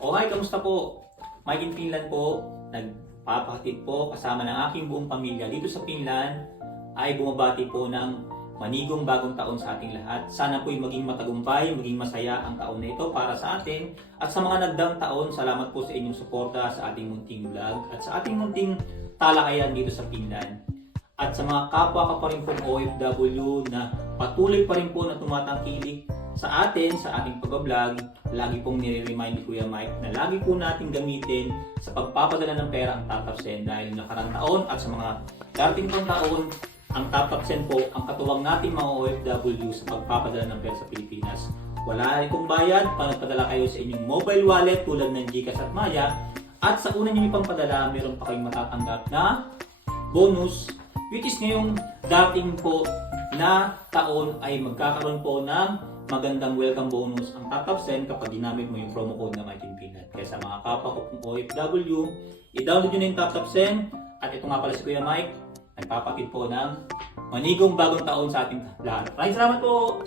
Oh hi, kamusta po? Mike in Finland po, nagpapahatid po kasama ng aking buong pamilya dito sa Finland ay bumabati po ng manigong bagong taon sa ating lahat. Sana po'y maging matagumpay, maging masaya ang taon na ito para sa atin. At sa mga nagdaang taon, salamat po sa inyong suporta sa ating munting vlog at sa ating munting talakayan dito sa Finland. At sa mga kapwa ka pa rin pong OFW na patuloy pa rin po na tumatangkilik sa atin, sa ating pag-vlog, lagi pong nire-remind ni Kuya Mike na lagi po natin gamitin sa pagpapadala ng pera ang Top Send dahil nakarang taon at sa mga dating pang taon, ang Top Send po ang katuwang natin mga OFW sa pagpapadala ng pera sa Pilipinas. Wala itong bayad, pagpadala kayo sa inyong mobile wallet tulad ng GCash at Maya at sa una niyo ipang-padala, meron pa kayong matatanggap na bonus which is ngayong dating po na taon ay magkakaroon po ng magandang welcome bonus ang Top Send kapag ginamit mo yung promo code na Mike in Finland. Kaya sa mga kapwa ko pong OFW, i-download nyo na yung Top Send at ito nga pala si Kuya Mike, nagpapakit po ng manigong bagong taon sa ating lahat. Maraming salamat po!